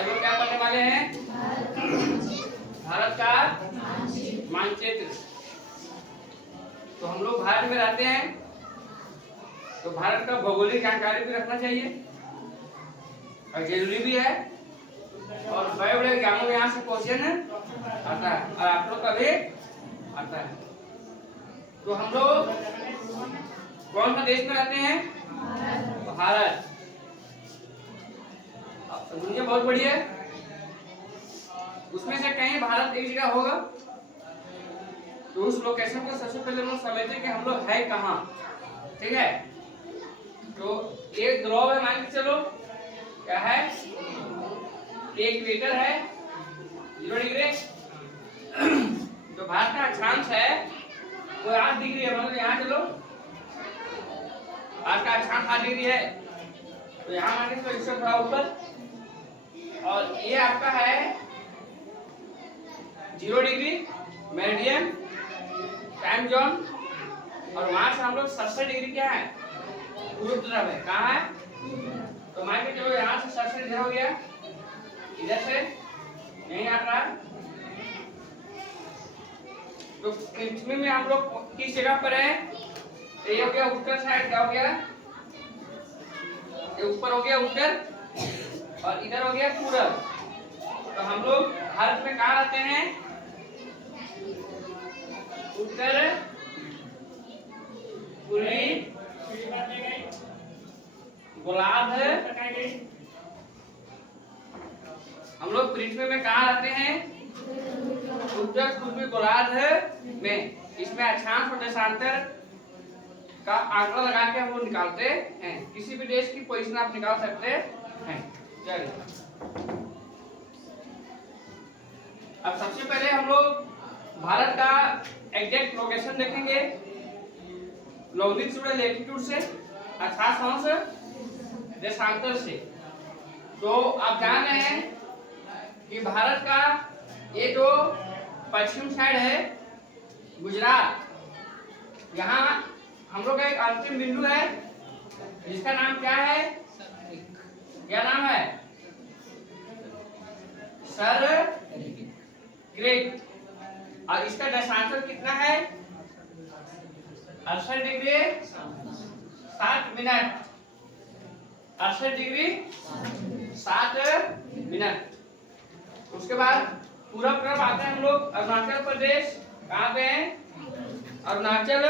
आज लोग क्या पढ़ने वाले हैं? भारत का मानचित्र। तो हम लोग भारत में रहते हैं, तो भारत का भौगोलिक जानकारी भी रखना चाहिए और जरूरी भी है। और बड़े बड़े एग्जामों में यहाँ से क्वेश्चन आता है और आप लोग का भी आता है। तो हम लोग कौन सा देश में रहते हैं? भारत। दुनिया बहुत बड़ी है, उसमें से कहीं भारत एक जगह होगा, तो उस लोकेशन को सबसे पहले हम लोग समझते हैं कि हम लोग है कहाँ। ठीक है, तो एक ध्रुव है, मान के चलो क्या है, एक इक्वेटर है 0 डिग्री। तो भारत का अक्षांश है वो 8 डिग्री है, मतलब यहाँ चलो भारत का अक्षांश 8 डिग्री है, तो यहाँ मान के चलो इससे थोड़ा ऊपर। और ये आपका है 0 डिग्री मेरिडियन टाइम जोन, और वहां से हम लोग 67 डिग्री क्या है, पूर्व तरफ है। कहाँ है? तो मान के चलो यहाँ से 67 इधर हो गया, इधर से यहीं आता है। तो पृथ्वी में हम लोग किस जगह पर है? तो ये हो गया उत्तर साइड, क्या हो गया, ये ऊपर हो गया उत्तर, और इधर हो गया पूरब। तो हम लोग भारत में कहाँ रहते हैं? उत्तर पूर्वी गोलार्ध। हम लोग पृथ्वी में कहाँ रहते हैं? उत्तर पूर्वी गोलार्ध में। इसमें अक्षांश और देशांतर का आंकड़ा लगा के हम लोग निकालते हैं। किसी भी देश की पोजीशन आप निकाल सकते हैं। चलिए, अब सबसे पहले हम लोग भारत का एग्जैक्ट लोकेशन देखेंगे, लॉन्गिट्यूड से लैटिट्यूड से, अक्षांश देशांतर से। तो आप जान रहे हैं कि भारत का ये जो पश्चिम साइड है गुजरात, यहाँ हम लोग का एक अंतिम बिंदु है जिसका नाम क्या है? क्या नाम है? सर क्रिक। और इसका देशांतर कितना है? 68 डिग्री 7 मिनट। 68 degree 7 minute. उसके बाद पूरब तरफ आते हैं हम लोग अरुणाचल प्रदेश। कहाँ पे है? अरुणाचल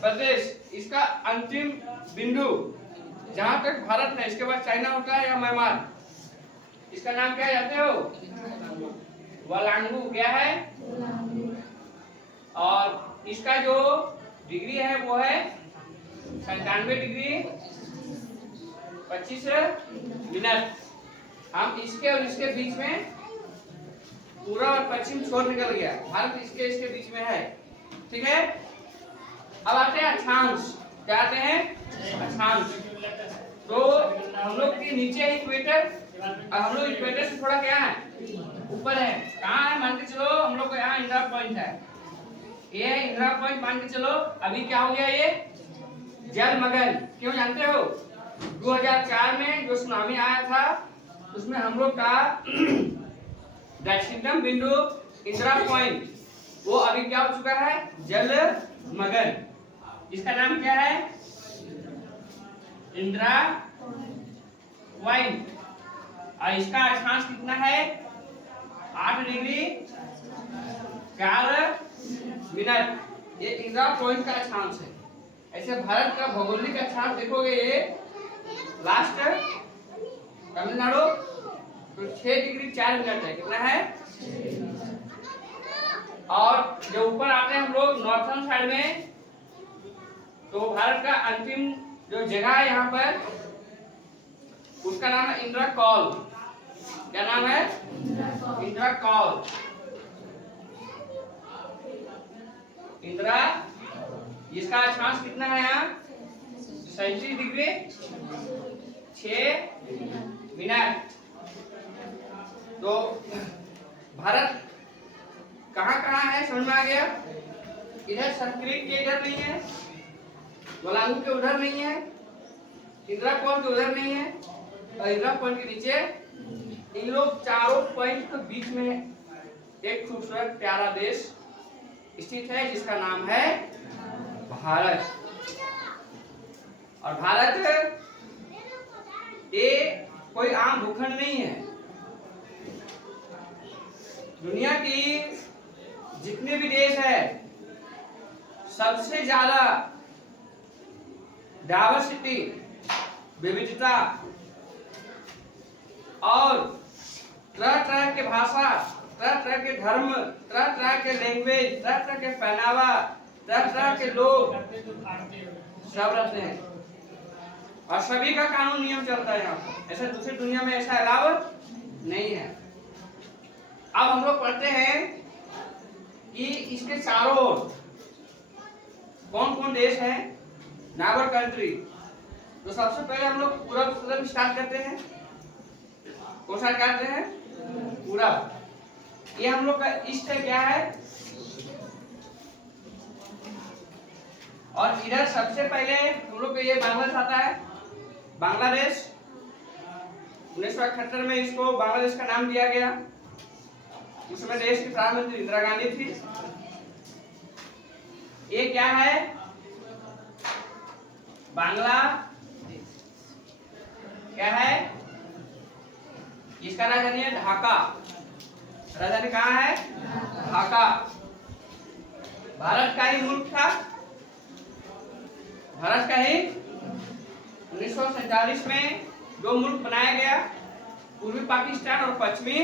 प्रदेश। इसका अंतिम बिंदु जहां तक भारत में, इसके बाद चाइना होता है या म्यांमार। इसका नाम क्या जानते हो? वलांगू। क्या है? और इसका जो डिग्री है वो है 97 डिग्री 25 मिनट। हम इसके और इसके बीच में पूरा और पश्चिम छोर निकल गया, भारत इसके बीच में है। ठीक है, अब आते हैं अक्षांश। क्या आते हैं? अक्षांश। तो हम लोग के नीचे है इक्वेटर, और हम लोग इक्वेटर से थोड़ा क्या है, ऊपर है। कहाँ है? मान के चलो हम लोग को यहाँ इंदिरा पॉइंट है, ये है इंदिरा पॉइंट। मान के चलो अभी क्या हो गया, ये जलमग्न। क्यों जानते हो? 2004 में जो सुनामी आया था उसमें हम लोग का दक्षिणतम बिंदु इंदिरा पॉइंट वो अभी क्या हो चुका है? जलमग्न। इसका नाम क्या है? इंदिरा पॉइंट। और इसका अक्षांश कितना है? 8 डिग्री 4 मिनट। ये इंदिरा पॉइंट का अक्षांश है। ऐसे भारत का भौगोलिक अक्षांश देखोगे, ये लास्ट तमिलनाडु, तो 6 डिग्री 4 मिनट है। कितना है? और जो ऊपर आते हैं हम लोग नॉर्थर्न साइड में, तो भारत का अंतिम जो जगह है यहाँ पर, उसका नाम है इंदिरा कॉल। क्या नाम है? इंदिरा कॉल। इंदिरा, इसका अक्षांश कितना है यहाँ? 37 डिग्री 6 मिनट। तो भारत कहाँ कहाँ है समझ में आ गया? इधर संक्रीट के इधर नहीं है, वलांगू के उधर नहीं है, इंदिरा पॉइंट के उधर नहीं है, और इंदिरा पॉइंट के नीचे इन लोग चारों पॉइंट के बीच में एक खूबसूरत प्यारा देश स्थित है जिसका नाम है भारत। और भारत ये कोई आम भूखंड नहीं है। दुनिया की जितने भी देश है सबसे ज्यादा डाइवर्सिटी विविधता और तरह तरह के भाषा, तरह तरह के धर्म, तरह तरह के लैंग्वेज, तरह तरह के पहनावा, तरह तरह के लोग सब रहते हैं और सभी का कानून नियम चलता है यहाँ पर। ऐसा दूसरी दुनिया में ऐसा अलाव नहीं है। अब हम लोग पढ़ते हैं कि इसके चारों ओर कौन कौन देश हैं, नाइबर कंट्री। तो सबसे पहले हम लोग पूरब स्टार्ट करते हैं। कौन सा करते हैं? पूरब। ये हम लोग का ईस्ट है, क्या है? और इधर सबसे पहले हम लोग को ये बांग्लादेश आता है। बांग्लादेश 1978 में इसको बांग्लादेश का नाम दिया गया। उस समय देश की प्रधानमंत्री इंदिरा गांधी थी। ये क्या है? बांग्लादेश क्या है? इसका राजधानी है ढाका। राजधानी कहाँ है? ढाका। भारत का ही मुल्क था। भारत का ही 1947 में दो मुल्क बनाया गया, पूर्वी पाकिस्तान और पश्चिमी।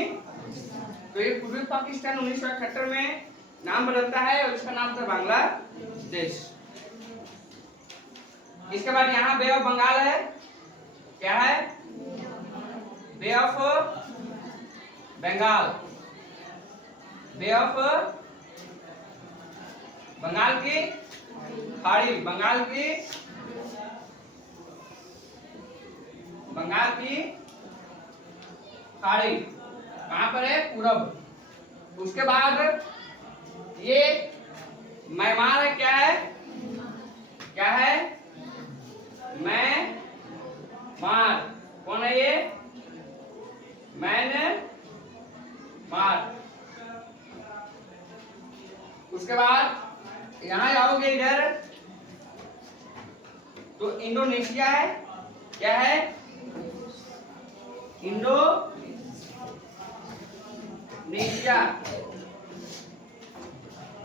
तो ये पूर्वी पाकिस्तान 1971 में नाम बदलता है और इसका नाम था बांग्लादेश। इसके बाद यहाँ बे ऑफ बंगाल है। क्या है? Bay of Bengal. Bay of Bengal की खाड़ी, बंगाल की खाड़ी कहां पर है? पूरब। उसके बाद ये म्यांमार है। क्या है? क्या है? म्यांमार। कौन है ये? म्यांमार। उसके बाद यहां आओगे इधर तो इंडोनेशिया है। क्या है? इंडोनेशिया।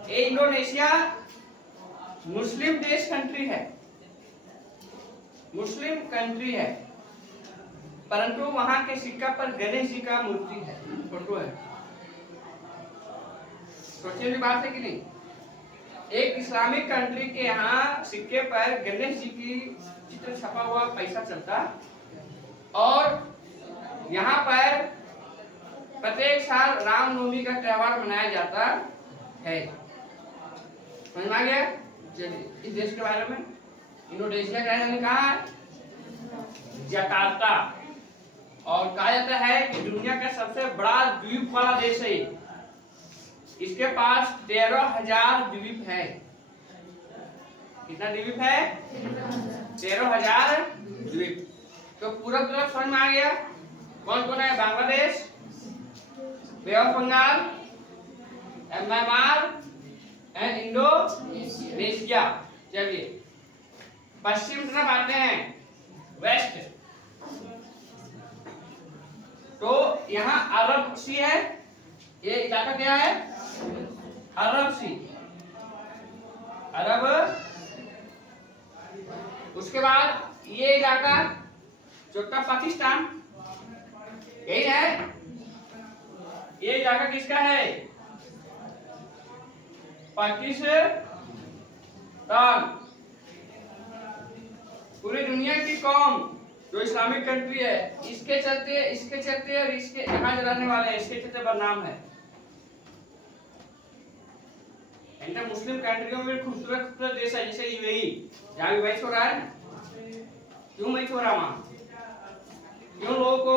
ये इंडोनेशिया मुस्लिम देश कंट्री है, मुस्लिम कंट्री है, परंतु वहां के सिक्का पर गणेश जी का मूर्ति है, फोटो है। सोचिए की बात है कि नहीं? एक इस्लामिक कंट्री के यहाँ सिक्के पर गणेश जी की चित्र छपा हुआ पैसा चलता और यहाँ पर प्रत्येक साल रामनवमी का त्योहार मनाया जाता है। समझ में आ गया? चलिए इस देश के बारे में। इंडोनेशिया का राजधानी कहाँ है? जकार्ता। और कहा जाता है कि दुनिया का सबसे बड़ा द्वीप वाला देश है। इसके पास 13,000 द्वीप है। कितना द्वीप है? 13,000 द्वीप। तो पूरा तरफ समझ में आ गया कौन कौन है? Bangladesh, bay of Bengal, Myanmar and Indonesia. चलिए पश्चिम तरफ आते हैं, वेस्ट। तो यहाँ अरब सी है। ये इलाका क्या है? अरब सी, अरब। उसके बाद ये इलाका छोटा पाकिस्तान, यही है। ये इलाका किसका है? पाकिस्तान। पूरी दुनिया की कौम जो इस्लामिक कंट्री है, इसके चलते और इसके यहाँ रहने वाले हैं, इसके चलते बदनाम है। इंटर मुस्लिम कंट्रियों में खूबसूरत खूबसूरत देश है, जैसे यूएई, जहाँ भी मैच हो रहा है। क्यों मैच हो रहा वहाँ? क्यों लोगों को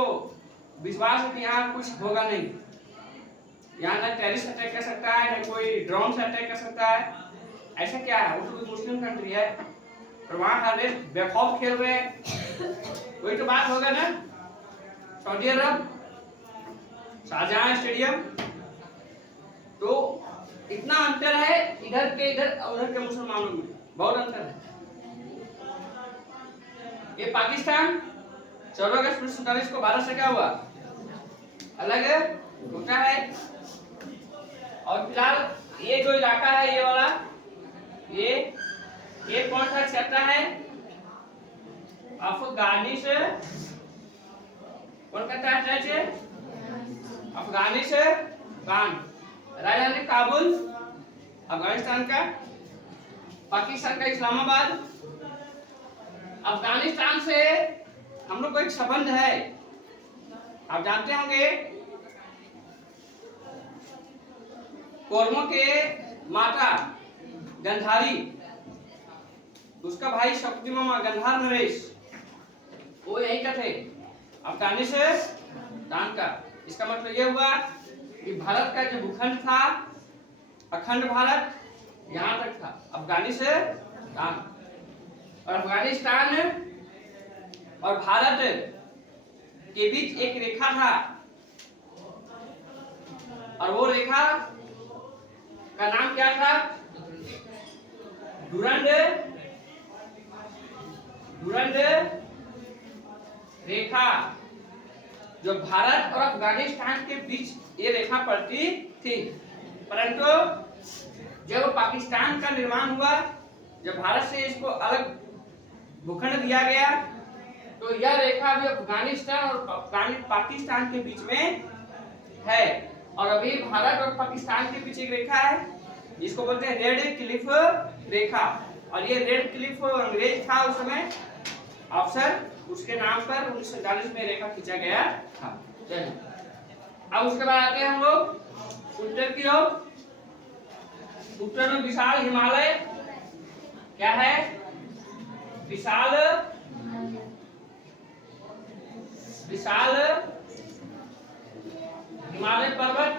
विश्वास है कि यहाँ कुछ होगा नहीं, यहाँ ना टेररिस्ट अटैक कर सकता है, ना कोई ड्रोन से अटैक कर सकता है। ऐसा क्या है? वो तो मुस्लिम कंट्री है और वहाँ हर देश बेखौफ खेल रहे हैं। वही तो बात होगा ना। सऊदी अरब शाहजहां स्टेडियम। तो इतना अंतर है इधर के इधर और उधर के मुसलमानों में, बहुत अंतर है। ये पाकिस्तान 14 अगस्त 1947 को भारत से क्या हुआ, अलग होता है। और फिलहाल ये जो इलाका है ये वाला, ये कौन सा क्षेत्र है, अफगानिस्तान। कौन कहता है, अफगानिस्तान। राजधानी काबुल अफगानिस्तान का, पाकिस्तान का इस्लामाबाद। अफगानिस्तान से हम लोग को एक संबंध है, आप जानते होंगे, कौरवों के माता गंधारी, उसका भाई शक्ति मामा गंधार नरेश, वो यही का थे, अफगानिस्तान का। इसका मतलब ये हुआ कि भारत का जो भूखंड था, अखंड भारत यहाँ तक था, अफगानिस्तान। और अफगानिस्तान और भारत के बीच एक रेखा था, और वो रेखा का नाम क्या था, डुरंड रेखा। जो भारत और अफगानिस्तान के बीच ये रेखा पड़ती थी। परंतु जब पाकिस्तान का निर्माण हुआ, जब भारत से इसको अलग भूखंड दिया गया, तो यह रेखा अभी अफगानिस्तान और पाकिस्तान के बीच में है। और अभी भारत और पाकिस्तान के बीच एक रेखा है जिसको बोलते हैं रेड क्लिफ रेखा। और ये रेड क्लिफ अंग्रेज था उस समय अफसर, उसके नाम पर 1947 में रेखा खींचा गया था। अब उसके बाद आते हैं हम लोग उत्तर की ओर। उत्तर में विशाल हिमालय क्या है, विशाल हिमालय पर्वत।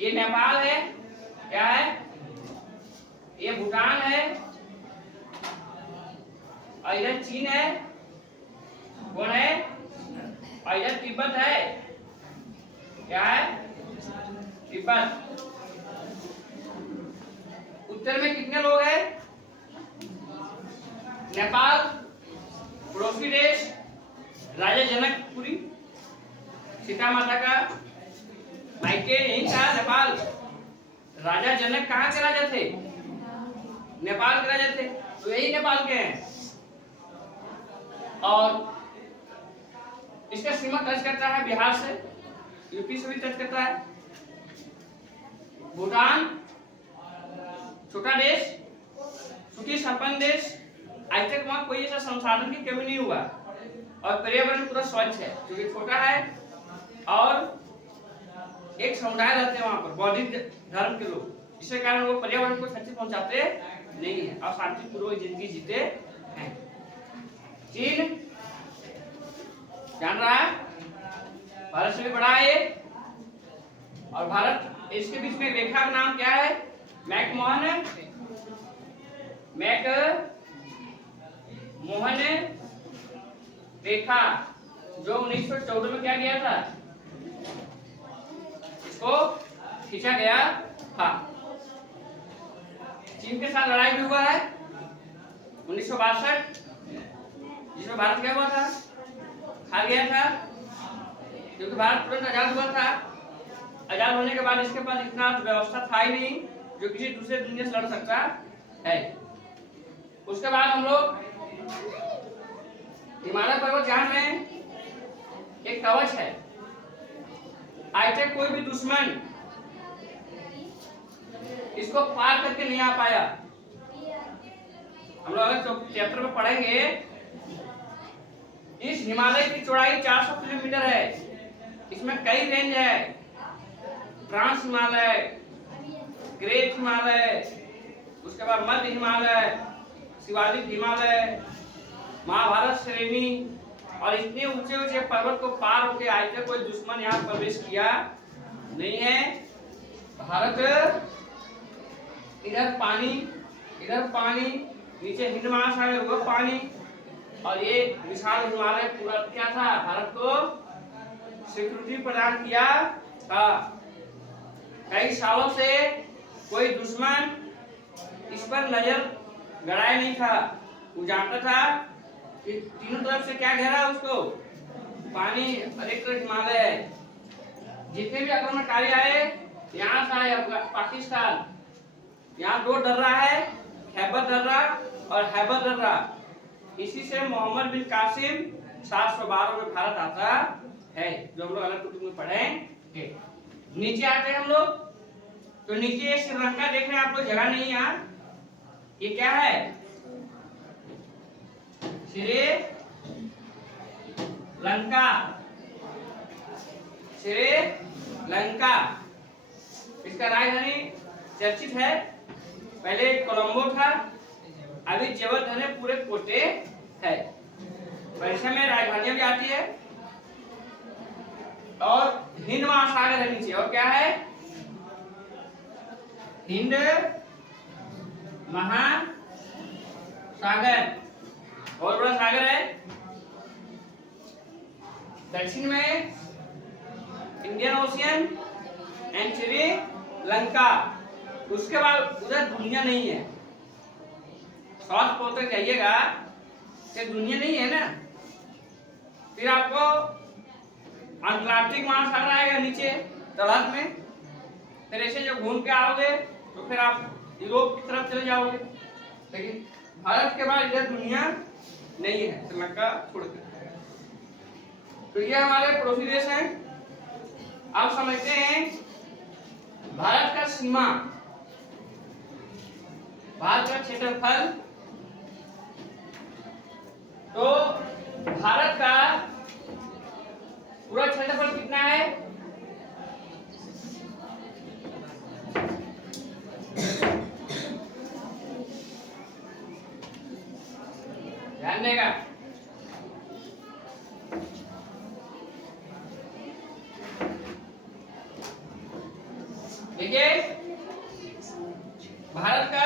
ये नेपाल है, क्या है, ये भूटान है, और इधर चीन है, कौन है, और इधर तिब्बत है, क्या है, तिब्बत। उत्तर में कितने लोग हैं, नेपाल पड़ोसी देश, राजा जनकपुरी, सीता माता का मायके यही था नेपाल। राजा जनक कहाँ के राजा थे, नेपाल के राजा थे, तो यही नेपाल के हैं। और इसका सीमा टच करता है बिहार से, यूपी से भी टच करता है। भूटान छोटा देश, सुखी संपन्न देश, आज तक वहां कोई ऐसा संसाधन की कमी नहीं हुआ, और पर्यावरण पूरा स्वच्छ है क्योंकि छोटा है। और एक समुदाय रहते हैं वहां पर, बौद्धिक धर्म के लोग, जिसके कारण वो पर्यावरण को क्षति पहुंचाते नहीं है और शांतिपूर्वक जिंदगी जीते हैं। चीन जान रहा है, भारत से भी बड़ा है ये, और भारत, इसके बीच में रेखा का नाम क्या है, मैकमोहन रेखा, जो 1914 में क्या किया था, इसको खींचा गया था। चीन के साथ लड़ाई भी हुआ है 1962, जिसमें भारत क्या हुआ था, हार गया था, क्योंकि भारत तुरंत आजाद हुआ था। आजाद होने के बाद इसके पास इतना व्यवस्था था ही नहीं जो किसी दूसरे दुनिया से लड़ सकता है। उसके बाद हम लोग हिमालय पर्वत, जहां में एक कवच है, आज तक कोई भी दुश्मन इसको पार करके नहीं आ पाया। हम लोग अगर चैप्टर में पढ़ेंगे, इस हिमालय की चौड़ाई 400 किलोमीटर है। इसमें कई रेंज है, ट्रांस हिमालय, ग्रेट हिमालय, उसके बाद मध्य हिमालय, शिवालिक हिमालय, महाभारत श्रेणी। और इतने ऊंचे ऊंचे पर्वत को पार होकर आज तक कोई दुश्मन यहाँ प्रवेश किया नहीं है। भारत इधर पानी, नीचे हिंद महासागर वो पानी, और ये विशाल हिमालय पूरा क्या था, भारत को सिक्योरिटी प्रदान किया था। कई सालों से कोई दुश्मन इस पर नजर गड़ाए नहीं था। वो जानता था कि तीनों तरफ से क्या घेरा उसको, पानी और एक तरफ हिमालय है। जितने भी आक्रमणकारी आए यहाँ से आए पाकिस्तान, यहाँ दो दर्रा है, खैबर दर्रा और हैबर दर्रा। इसी से मोहम्मद बिन कासिम 712 में भारत आता है, जो हम लोग अलग कुतुब में पढ़ेंगे। नीचे आते हैं हम लोग, तो नीचे श्रीलंका देख रहे हैं आप लोग, जगह नहीं यहाँ। ये क्या है? श्रीलंका, श्रीलंका। इसका राजधानी चर्चित है, पहले कोलंबो था, अभी जबलपुर है, पूरे कोटे है। परीक्षा में राजधानियां भी आती है। और हिंद महासागर है नीचे, और क्या है? हिंद महासागर, बहुत बड़ा सागर है। दक्षिण में इंडियन ओशियन एंड श्रीलंका। उसके बाद उधर दुनिया नहीं है। साउथ पोल तक जाइएगा कि दुनिया नहीं है ना। फिर आपको अटलांटिक महासागर आएगा नीचे तलाब में। फिर ऐसे जब घूम के आओगे तो फिर आप यूरोप की तरफ चले जाओगे। लेकिन भारत के बाद इधर दुनिया नहीं है, श्रीलंका छोड़कर। तो ये हमारे पड़ोसी देश हैं। आप समझते हैं भारत का सीमा, भारत का क्षेत्रफल। तो भारत का पूरा क्षेत्रफल कितना है? ध्यान देगा। देखिए भारत का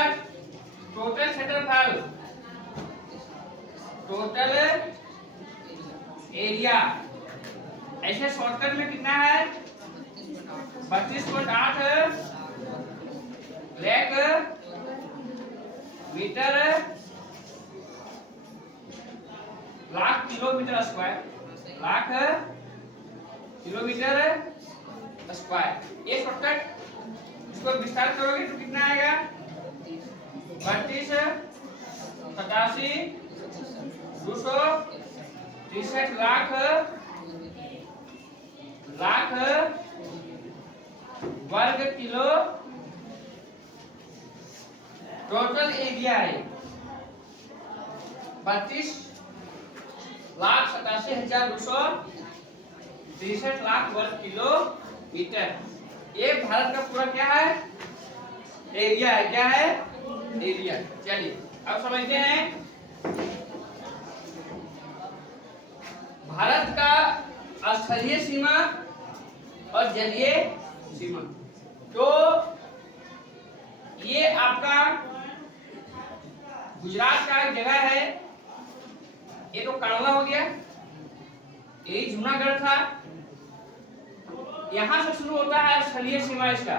टोटल क्षेत्रफल, टोटल एरिया, ऐसे शॉर्टकट में कितना है? 32.8 lakh metre, lakh kilometre square, lakh kilometre square. ये शॉर्टकट, इसको विस्तार करोगे तो कितना आएगा? 32, 87, 263 लाख वर्ग किलो टोटल एरिया है। 32,87,263 लाख वर्ग किलोमीटर। ये भारत का पूरा क्या है? एरिया है। क्या है? एरिया। चलिए अब समझते हैं भारत का स्थलीय सीमा और जलीय सीमा। तो ये आपका गुजरात का एक जगह है, ये तो कांडला हो गया, यही जूनागढ़ था। यहां से शुरू होता है स्थलीय सीमा इसका,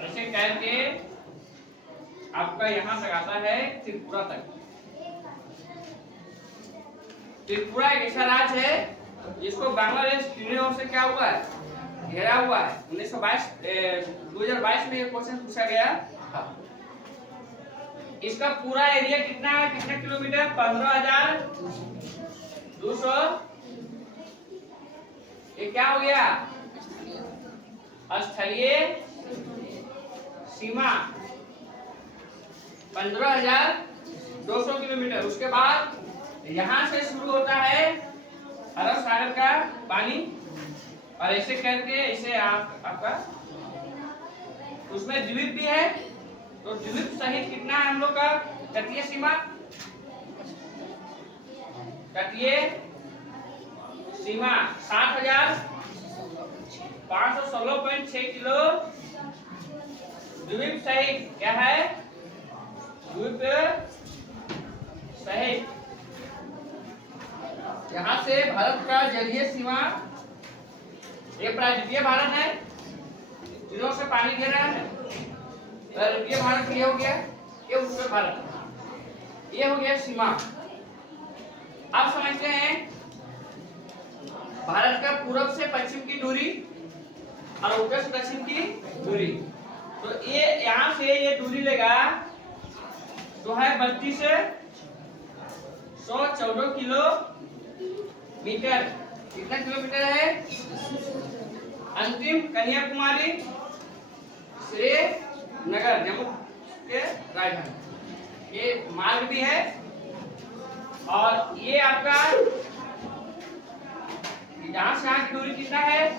ऐसे करके आपका यहां तक आता है त्रिपुरा तक। त्रिपुरा एक ऐसा राज्य है जिसको बांग्लादेश तीनों ओर से क्या हुआ है? घेरा हुआ है। 2022 में ये क्वेश्चन पूछा गया था। इसका पूरा एरिया कितना है? कितने किलोमीटर? 15,200। ये क्या हो गया? स्थलीय सीमा 15,200 किलोमीटर। उसके बाद यहां से शुरू होता है अरब सागर का पानी, और ऐसे करके ऐसे आपका उसमें द्वीप भी है। तो द्वीप सहित कितना है हम लोग का तटीय सीमा? तटीय सीमा 7,516.6 किलो द्वीप सहित। क्या है? द्वीप सहित यहाँ से भारत का जलीय सीमा, ये प्रायद्वीपीय भारत है, तीनों से पानी घेरा है। प्रायद्वीपीय भारत ये हो गया, ये उत्तर भारत, ये हो गया सीमा। आप समझते हैं भारत का पूर्व से पश्चिम की दूरी और उत्तर से दक्षिण की दूरी। तो ये यहाँ से ये दूरी लेगा तो है 32,114 किलोमीटर। कितना किलोमीटर है? अंतिम कन्याकुमारी श्रीनगर जम्मू के राजधानी, ये मार्ग भी है। और ये आपका यहाँ से यहाँ की दूरी कितना है?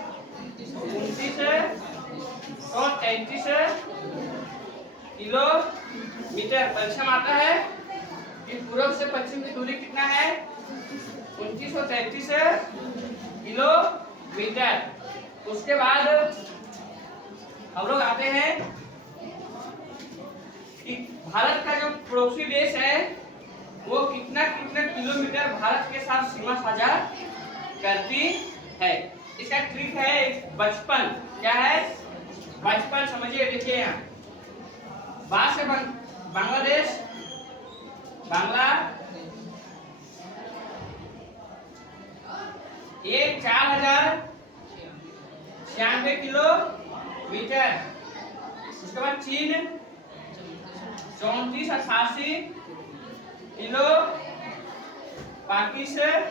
29,133 किलोमीटर। परीक्षा में आता है कि पूर्व से पश्चिम की दूरी कितना है? 2933 किलोमीटर। उसके बाद हम लोग आते हैं कि भारत का जो पड़ोसी देश है वो कितना कितना किलोमीटर भारत के साथ सीमा साझा करती है। इसका ट्रिक है 55। क्या है? 55 समझिए, देखिए यहाँ बाहर से बांग्लादेश, ये 4096 किलोमीटर। उसके बाद चीन 3488 किलो, पाकिस्तान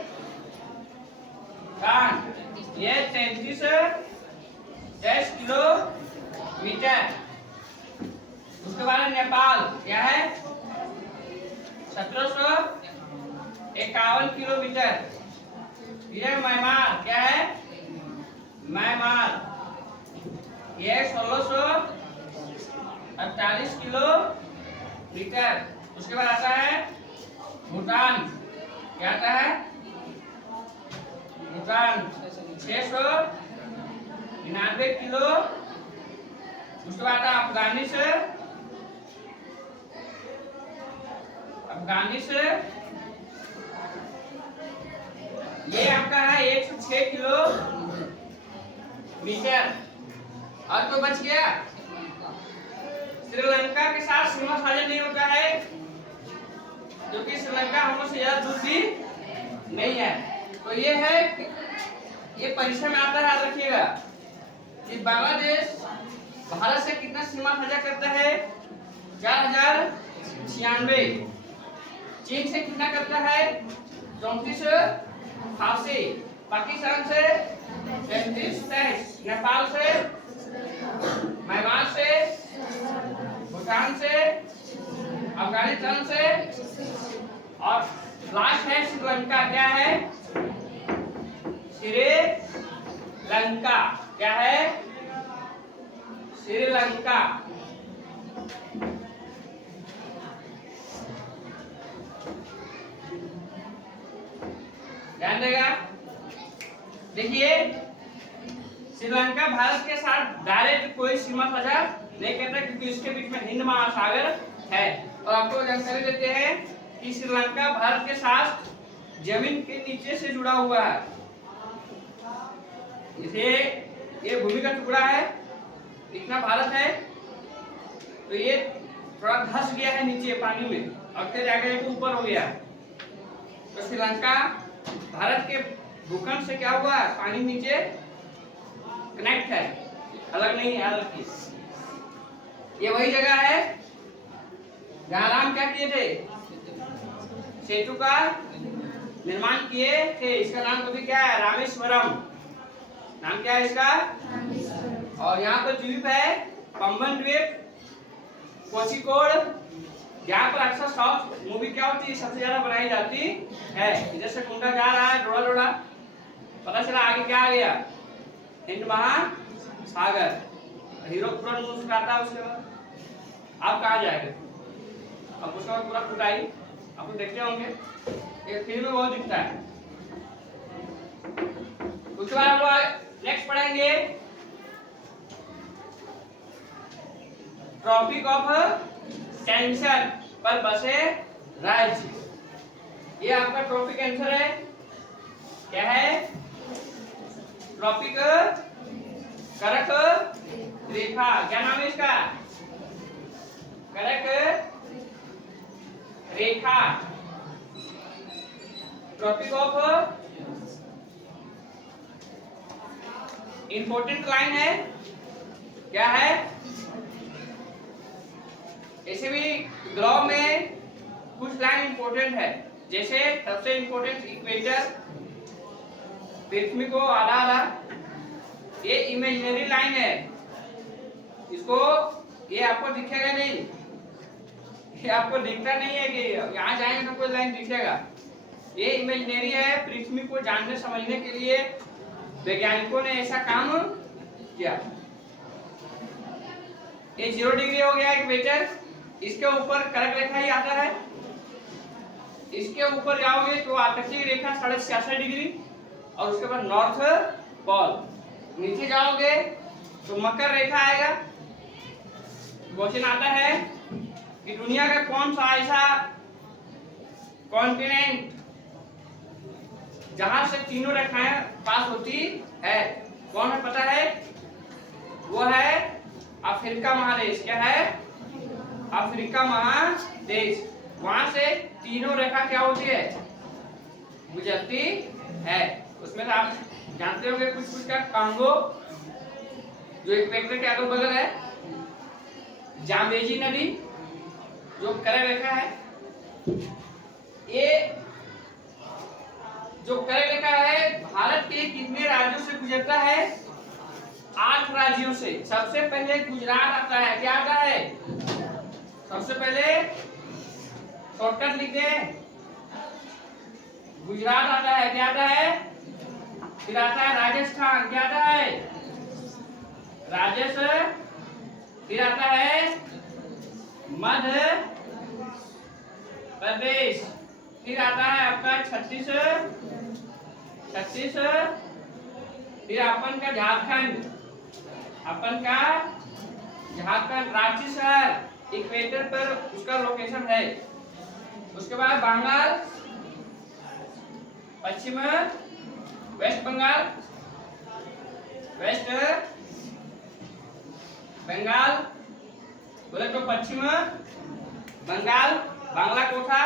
ये 3310 किलोमीटर। उसके बाद नेपाल क्या है? 1751 किलोमीटर। ये म्यांमार क्या है? म्यांमार ये 1648 किलोमीटर। उसके बाद आता है भूटान, क्या आता है? भूटान 699 किलो। उसके बाद अफगानिस्तान ये आपका है 106 किलोमीटर। और तो बच गया श्रीलंका के साथ सीमा साझा नहीं होता है क्योंकि श्रीलंका हम लोग से ज्यादा दूर भी नहीं है। तो ये है, ये परीक्षा में आता है, याद रखिएगा कि बांग्लादेश भारत से कितना सीमा साझा करता है? 4096। चीन से कितना करता है? 3488। पाकिस्तान से 3323। नेपाल से, म्यांमार से, भूटान से, अफगानिस्तान से, और लास्ट है श्रीलंका। क्या है? श्रीलंका क्या है? श्रीलंका। ध्यान देगा। देखिए श्रीलंका भारत के साथ डायरेक्ट कोई सीमा साझा नहीं करता क्योंकि इसके बीच में हिंद महासागर है। और आपको जानकारी देते हैं कि श्रीलंका भारत के साथ जमीन के नीचे से जुड़ा हुआ है। इसे ये भूमि का टुकड़ा है, इतना भारत है, तो ये थोड़ा धंस गया है नीचे पानी में और फिर जाकर ये ऊपर हो गया। तो श्रीलंका भारत के भूखंड से क्या हुआ? पानी नीचे कनेक्ट है, अलग नहीं है, अलग की। ये वही जगह है जहाँ राम क्या किए थे? सेतु का निर्माण किए थे। इसका नाम तो भी क्या है? रामेश्वरम। नाम क्या है इसका? और यहाँ पर द्वीप है पंबन द्वीप, कोझिकोड, जहाँ पर अक्सर साउथ मूवी क्या होती है सबसे ज्यादा बनाई जाती है। इधर से कुंडा जा रहा है थोड़ा थोड़ा, पता चला आगे क्या आ गया? हिंद महासागर। हीरो पूरा मुस्कुराता है, उसके बाद आप कहाँ जाएंगे? अब उसका पूरा कुटाई आप देखते होंगे, ये फिल्म में बहुत दिखता है। उसके बाद हम लोग नेक्स्ट पढ़ेंगे ट्रॉपिक ऑफ कैंसर पर बसे राज्य। ये आपका ट्रॉपिक कैंसर है, क्या है? ट्रॉपिक करक रेखा। क्या नाम है इसका? करक रेखा। ट्रॉपिक ऑफ इंपॉर्टेंट लाइन है। क्या है? ऐसे भी ग्लोब में कुछ लाइन इंपॉर्टेंट है, जैसे सबसे इंपॉर्टेंट इक्वेटर, पृथ्वी को आधा आधा। ये इमेजिनरी लाइन है, इसको ये आपको दिखेगा नहीं, ये आपको दिखता नहीं है कि यहाँ जाएंगे तो कोई लाइन दिखेगा। ये इमेजिनरी है। पृथ्वी को जानने समझने के लिए वैज्ञानिकों ने ऐसा काम किया। ये 0 डिग्री हो गया इक्वेटर। इसके ऊपर कर्क रेखा ही आता है। इसके ऊपर जाओगे तो आर्कटिक रेखा 66.5 डिग्री और उसके बाद नॉर्थ पोल। नीचे जाओगे तो मकर रेखा आएगा। क्वेश्चन आता है कि दुनिया का कौन सा ऐसा कॉन्टिनेंट जहां से तीनों रेखाएं पास होती है? कौन है पता है? वो है अफ्रीका महादेश। क्या है? अफ्रीका महादेश। वहां से तीनों रेखा क्या होती है? गुजरती है। उसमें से आप जानते होंगे कुछ कुछ का। कांगो जो इक्वेटर के अगल बगल है, जाम्बेजी नदी जो कर्क रेखा है, ये जो कर्क रेखा है भारत के कितने राज्यों से गुजरता है? 8 राज्यों से। सबसे पहले गुजरात आता है। क्या आता है? सबसे पहले शॉर्टकट लिख दे, गुजरात आता है। क्या आता है? फिर आता है राजस्थान। क्या आता है? राजस्थान। फिर आता है मध्य प्रदेश। फिर आता है आपका छत्तीसगढ़। फिर अपन का झारखंड। अपन का झारखंड रांची शहर इक्वेटर पर उसका लोकेशन है। उसके बाद बंगाल, पश्चिम वेस्ट बंगाल, वेस्ट बंगाल बोले तो पश्चिम बंगाल, बांग्ला कोठा।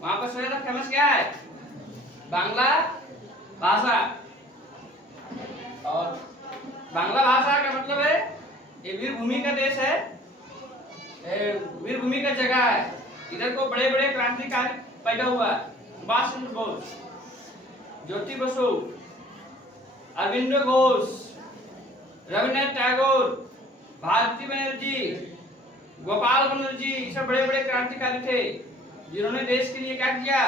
वहां पर सबसे फेमस क्या है? बांग्ला भाषा। और बांग्ला भाषा का मतलब है ये वीरभूमि का देश है, वीरभूमि का जगह है। इधर को बड़े बड़े क्रांतिकारी पैदा हुआ। सुभाष चंद्र बोस, ज्योति बसु, अरविंदो घोष, रविन्द्रनाथ टैगोर, भारती बनर्जी, गोपाल बनर्जी, ये सब बड़े बड़े क्रांतिकारी थे जिन्होंने देश के लिए क्या किया?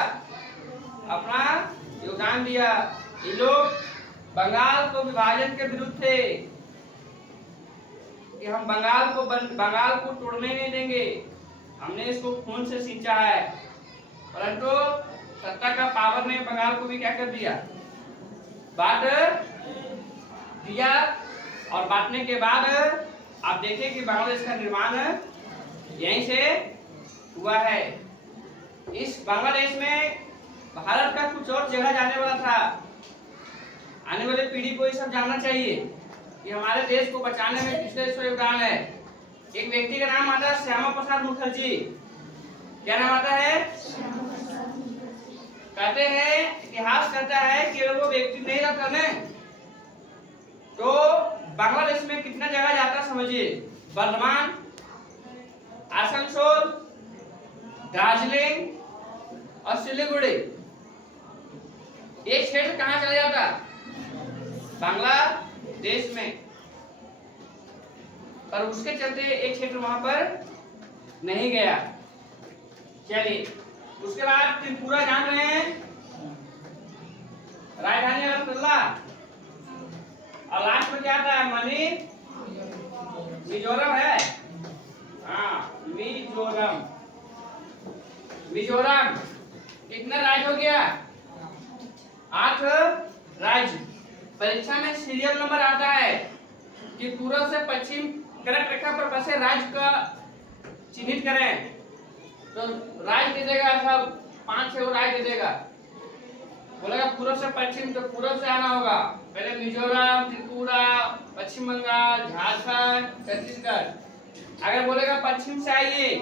अपना योगदान दिया। ये लोग बंगाल को विभाजन के विरुद्ध थे कि हम बंगाल को तोड़ने नहीं देंगे, हमने इसको खून से सींचा है। परंतु सत्ता का पावर ने बंगाल को भी क्या कर दिया? बांट दिया। और बांटने के बाद आप देखें कि बांग्लादेश का निर्माण यहीं से हुआ है। इस बांग्लादेश में भारत का कुछ और जगह जाने वाला था। आने वाले पीढ़ी को ये सब जानना चाहिए कि हमारे देश को बचाने में किसका योगदान है। एक व्यक्ति का नाम आता है श्यामा प्रसाद मुखर्जी। क्या नाम आता है? कहते हैं, इतिहास कहता है कि वो व्यक्ति नहीं रहता ना तो बांग्लादेश में कितना जगह जाता समझिए। बर्धमान, आसनसोल, दार्जिलिंग और सिलीगुड़ी। एक क्षेत्र कहाँ चला जाता? बांग्लादेश में। पर उसके चलते एक क्षेत्र वहां पर नहीं गया। चलिए, उसके बाद त्रिपुरा जान रहे हैं, राजधानी अगरतला। और लास्ट में क्या आता है? मिजोरम है। हाँ, मिजोरम कितना राज्य हो गया? 8 राज्य। परीक्षा में सीरियल नंबर आता है कि पूर्व से पश्चिम कर्क रेखा पर बसे राज्य का चिन्हित करें, तो राज्य दे देगा सब 5-6 राज्य दे देगा। बोलेगा पूर्व से पश्चिम तो पूर्व से आना होगा। पहले मिजोरम, त्रिपुरा, पश्चिम बंगाल, झारखंड, छत्तीसगढ़। अगर बोलेगा पश्चिम से आइए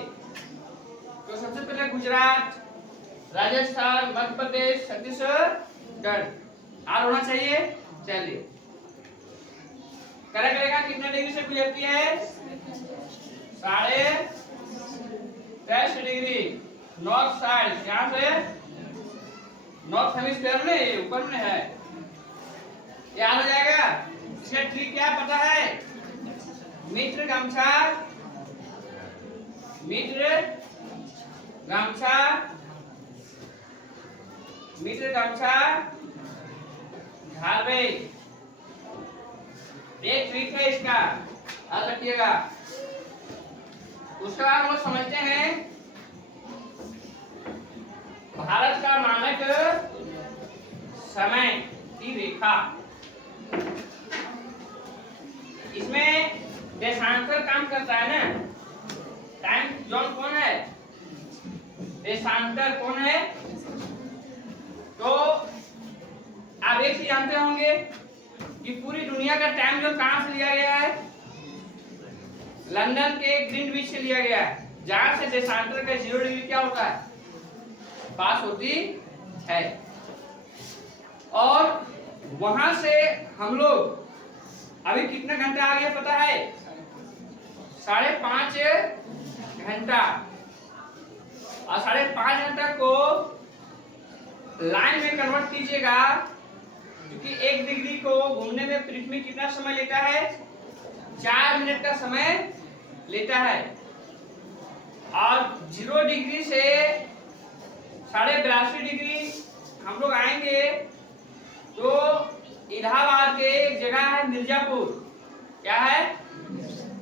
तो सबसे पहले गुजरात, राजस्थान, मध्य प्रदेश, छत्तीसगढ़ आर होना चाहिए। चलिए करेगा कितने डिग्री से गुजरती है? 23.5 डिग्री नॉर्थ साइड, यहाँ से नॉर्थ हेमिस्फीयर में ऊपर में है। याद हो जाएगा। इसका ट्रिक क्या पता है? मीटर गमछा, मीटर गमछा, मीटर गमछा झाड़वे, एक ट्रिक है इसका, याद रखिएगा। उसके बाद हम लोग समझते हैं भारत का मानक समय की रेखा। इसमें देशांतर काम करता है ना, टाइम जोन कौन है? देशांतर कौन है? तो आप एक चीज जानते होंगे कि पूरी दुनिया का टाइम जोन कहां से लिया गया है? लंदन के ग्रीनविच से लिया गया है, जहां से देशांतर का 0 डिग्री क्या होता है? पास होती है। और वहां से हम लोग अभी कितना घंटा आ गया पता है? 5.5 घंटा। और 5.5 घंटा को लाइन में कन्वर्ट कीजिएगा, क्योंकि 1 डिग्री को घूमने में पृथ्वी कितना समय लेता है? 4 मिनट का समय लेता है। और 0 डिग्री से 82.5 डिग्री हम लोग आएंगे तो इलाहाबाद के एक जगह है मिर्जापुर। क्या है?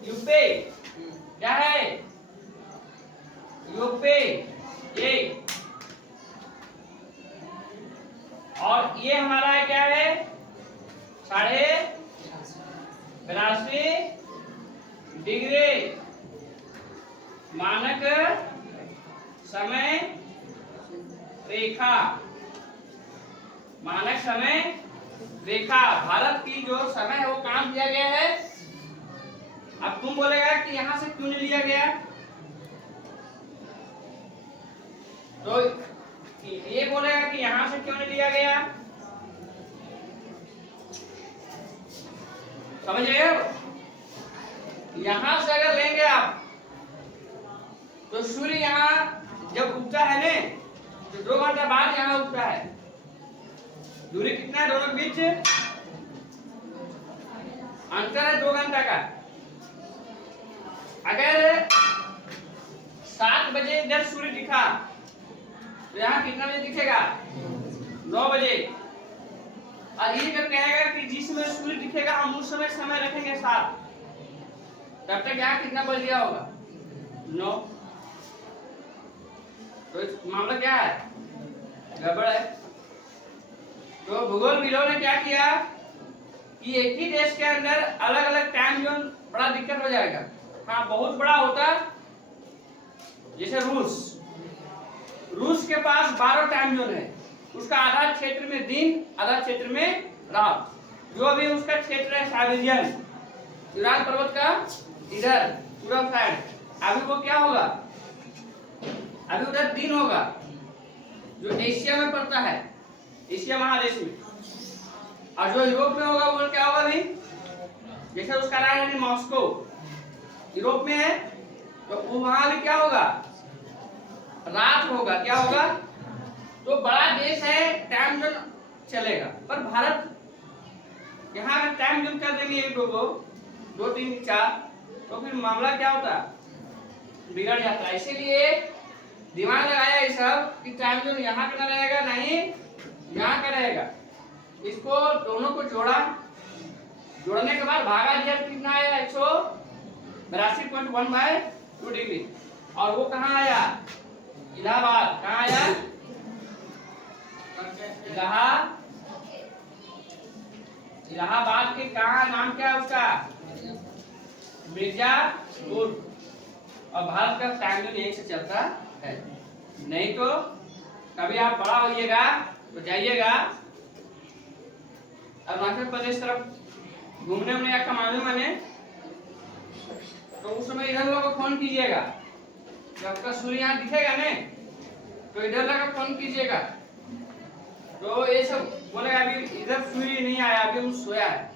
यूपी। क्या है? यूपी। ये और ये हमारा है क्या है? 82.5 डिग्री मानक समय रेखा। मानक समय रेखा भारत की जो समय है वो काम दिया गया है। अब तुम बोलेगा कि यहां से क्यों नहीं लिया गया? तो ये बोलेगा कि यहां से क्यों नहीं लिया गया? समझ रहे हो? यहां से अगर लेंगे आप तो सूर्य यहां जब उगता है ने तो 2 घंटा बाद यहां उगता है। दूरी कितना है दोनों के बीच? अंतर है 2 घंटा का। अगर 7 बजे इधर सूर्य दिखा तो यहाँ कितना बजे दिखेगा? 9 बजे। और ये जब कहेगा कि जिस समय सूर्य दिखेगा हम उस समय रखेंगे 7, तब तक यहाँ कितना बज गया होगा? 9। तो मामला क्या है? गड़बड़ है। तो भूगोल विदों ने क्या किया कि एक ही देश के अंदर अलग अलग टाइम जोन बड़ा दिक्कत हो जाएगा। हाँ, बहुत बड़ा होता जैसे रूस के पास 12 टाइम जोन है। उसका आधा क्षेत्र में दिन, आधा क्षेत्र में रात। जो भी उसका क्षेत्र है साइबेरियन, यूराल पर्वत का इधर पूर्व साइड, अभी वो क्या होगा? अभी उधर दिन होगा, जो एशिया में पड़ता है, एशिया महादेश में। और जो यूरोप में होगा वो क्या होगा? अभी जैसे उसका राजधानी मॉस्को यूरोप में है, तो वहां भी क्या होगा? रात होगा। क्या होगा? तो बड़ा देश है, टाइम जोन चलेगा। पर भारत यहाँ अगर टाइम जोन कर देंगे 1 2 को, 2 3 4, तो फिर मामला क्या होता? बिगड़ जाता है। इसीलिए दिमाग लगाया ये सब कि टाइम जोन यहाँ का रहेगा, नहीं यहाँ का रहेगा। इसको दोनों को जोड़ा, जोड़ने के बाद भागा दिया तो कितना आया? 182.1/2 डिग्री। और वो कहाँ आया? इलाहाबाद। कहाँ आया? इलाहाबाद के कहाँ नाम क्या है उसका? मिर्जापुर। और भारत का टाइम जोन यहीं से चलता है। नहीं तो कभी आप बड़ा होइएगा तो जाइएगा अरुणाचल प्रदेश तरफ घूमने उमने या कमाने माने, तो उस समय इधर लोगों को फोन कीजिएगा। जब आपका सूर्य यहाँ दिखेगा ने तो इधर लगा फोन कीजिएगा। तो ये सब बोलेगा अभी इधर सूर्य नहीं आया, अभी वो सोया है,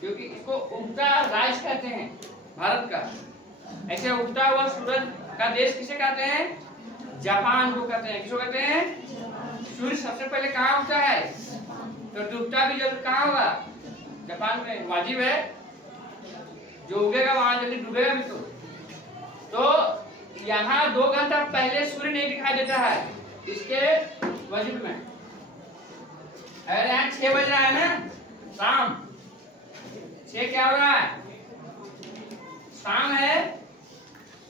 क्योंकि इसको उगता राज कहते हैं भारत का। ऐसे उगता हुआ सूरज का देश किसे कहते हैं? जापान को कहते हैं। किसको कहते हैं? सूर्य सबसे पहले कहाँ उगता है, तो डूबता भी जब कहाँ होगा? जापान में। वाजिब है, जो उगेगा वहां जल्दी डूबेगा भी। तो यहाँ 2 घंटा पहले सूर्य नहीं दिखाई देता है इसके वाजिब में। अरे यहाँ 6 बज रहा है ना शाम, 6 क्या हो रहा है? शाम है,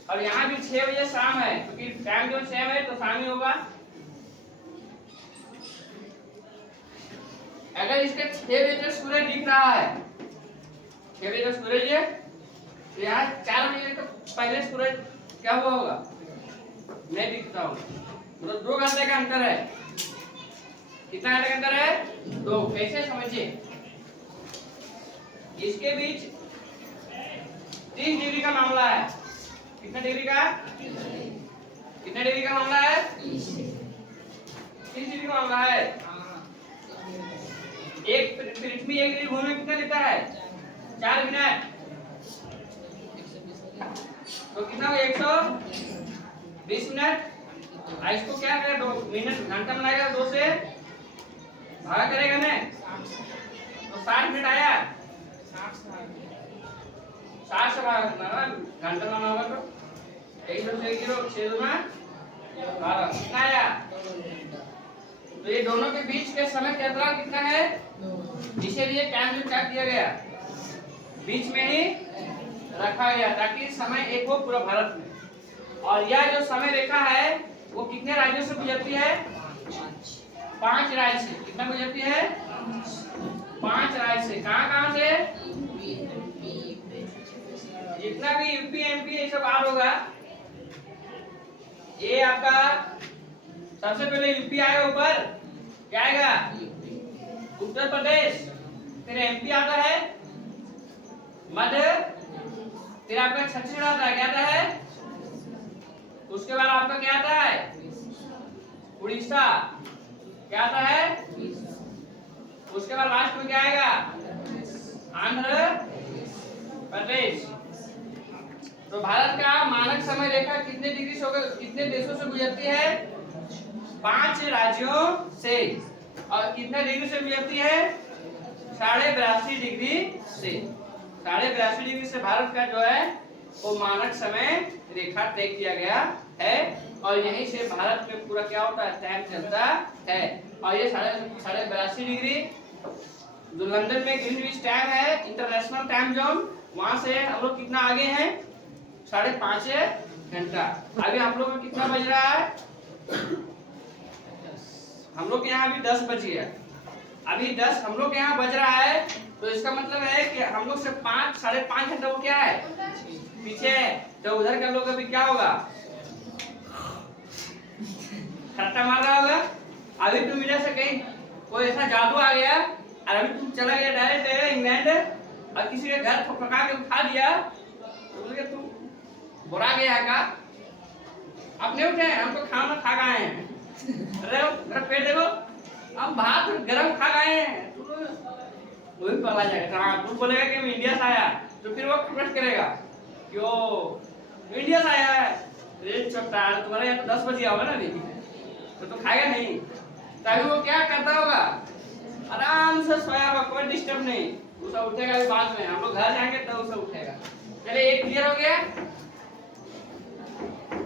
और यहाँ भी 6 बजे शाम है, क्योंकि टाइम जो सेम है तो शाम ही होगा। अगर इसके 6 बजे सूरज दिख रहा है, 6 बजे सूरज है, तो यहाँ 4 बजे तो पहले सूरज क्या हुआ होगा? नहीं दिखता होगा। मतलब 2 घंटे का अंतर है। कितना घंटे का अंतर है? 2। कैसे समझिए, इसके बीच 30 डिग्री का मामला है। कितना डिग्री का? कितना डिग्री का मामला है? 30 डिग्री का मामला है। एक पृथ्वी 1 डिग्री घूमने कितना लेता है? 4 मिनट। तो कितना हुआ? 120 मिनट। इसको क्या करें? 2 मिनट घंटा में लगाएगा, 2 से भागा करेगा ना, तो 60 मिनट आया। 60 से भागा करना घंटा में होगा तो 1 से 6 में 12 कितना आया? तो ये दोनों के बीच के समय का अंतराल कितना है? इसीलिए टाइम जो क्या किया गया, बीच में ही रखा गया ताकि समय एक हो पूरा भारत में। और यह जो समय रेखा है वो कितने राज्यों से गुजरती है? 5 राज्य से। कितना गुजरती है? 5 राज्य से। कहाँ से? जितना भी यूपी एमपी ये सब आर होगा, ये आपका सबसे पहले यूपी आएगा, ऊपर क्या आएगा? उत्तर प्रदेश, फिर एमपी आता है, मध्य, फिर आपका छत्तीसगढ़ आता है। क्या आता है? उसके बाद आपका क्या आता है? उड़ीसा। क्या आता है? उसके बाद लास्ट में क्या आएगा? आंध्र प्रदेश। तो भारत का मानक समय रेखा कितने डिग्री से होकर कितने देशों से गुजरती है? 5 राज्यों से। और कितने डिग्री से गुजरती है? 82.5 डिग्री से। 82.5 डिग्री से भारत का जो है वो मानक समय रेखा तय किया गया है। और यहीं से भारत में पूरा क्या होता है? टाइम चलता है। और ये 82.5 डिग्री जो लंदन में ग्रीनविच टाइम है, इंटरनेशनल टाइम जोन, वहां से हम लोग कितना आगे हैं? 5.5 घंटा। अभी हम लोग में कितना बज रहा है? हम लोग के यहाँ अभी 10 बज गया। अभी 10 हम लोग के यहाँ बज रहा है, तो इसका मतलब है कि हम लोग से 5-5.5 घंटा वो क्या है? पीछे है। तो उधर का लोग अभी क्या होगा? खट्टा मार रहा होगा। अभी तुम इधर से कहीं कोई ऐसा जादू आ गया और अभी तुम चला गया डायरेक्ट इंग्लैंड और किसी के घर पका के उठा दिया, तो बोले तुम बुरा गया का? अपने उठे हैं, हम तो खाना खा गए हैं। अरे मेरा पेट देखो, हम भात गरम खा गए हैं। वो भी पकड़ा जाएगा। हाँ, तू बोलेगा कि मैं इंडिया से आया, तो फिर वो कमेंट करेगा क्यों इंडिया से आया है? रेट चपटा तुम्हारे यहाँ 10 बजे होगा ना, नहीं तो खाएगा नहीं। तभी वो क्या करता होगा? आराम से सोया होगा, कोई डिस्टर्ब नहीं। वो सब उठेगा भी बाद में, हम लोग घर जाएंगे तो वो सब उठेगा। चले, एक क्लियर हो गया?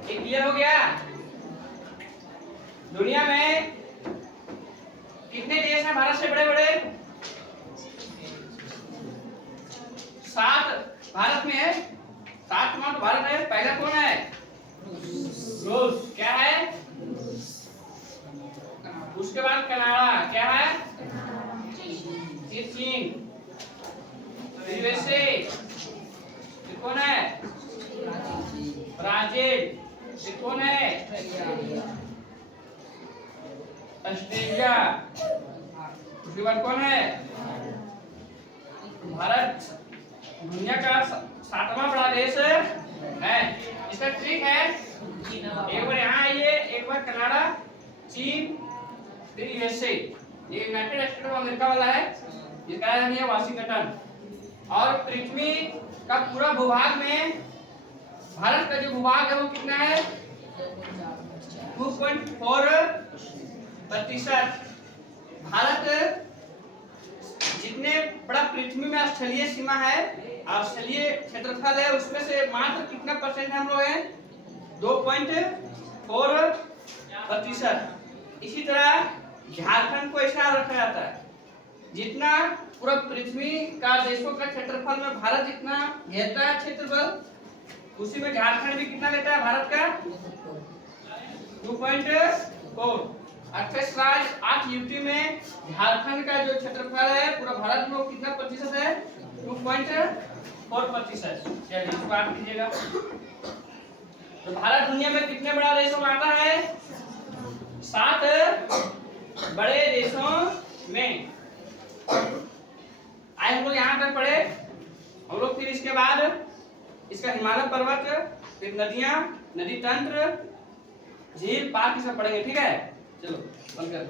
एक क्लियर हो गया? दुनिया में कितने देश हैं भारत से बड़े बड़े? 7 भारत में है। 7 कौन भारत है? पहला कौन है? रूस। क्या है? उसके बाद कनाडा। क्या है? चीन। यूएसए। कौन है? ब्राजील। कौन है? ऑस्ट्रेलिया। उसके बाद कौन है? भारत दुनिया का 7वां बड़ा देश है। इसका ट्रिक है, एक बार यहाँ आइए, एक बार कनाडा, चीन, फिर यूएसए। ये यूनाइटेड स्टेट ऑफ अमेरिका वाला है, जिसका नाम है वाशिंगटन। और पृथ्वी का पूरा भूभाग में भारत का जो भूभाग है वो कितना है? 2.4%। भारत जितने बड़ा पृथ्वी में स्थलीय सीमा है, स्थलीय क्षेत्रफल है, उसमें से मात्र कितना परसेंट हम लोग हैं? 2.4%। इसी तरह झारखंड को ऐसा रखा जाता है, जितना पूरा पृथ्वी का देशों का क्षेत्रफल में भारत जितना घेरता है क्षेत्रफल, उसी में झारखंड भी कितना लेता है भारत का? 2.4। 28 राज्य 8 यूटी में झारखंड का जो क्षेत्रफल है पूरा भारत में वो कितना प्रतिशत है? 2.4%। चलिए इस बात कीजिएगा। तो भारत दुनिया में कितने बड़ा देशों में आता है? 7 बड़े देशों में। आए हम लोग यहाँ तक पढ़े। हम लोग फिर इसके बाद इसका हिमालय पर्वत, फिर नदियां, नदी तंत्र, झील, पार्क सब पढ़ेंगे। ठीक है, चलो बंद कर।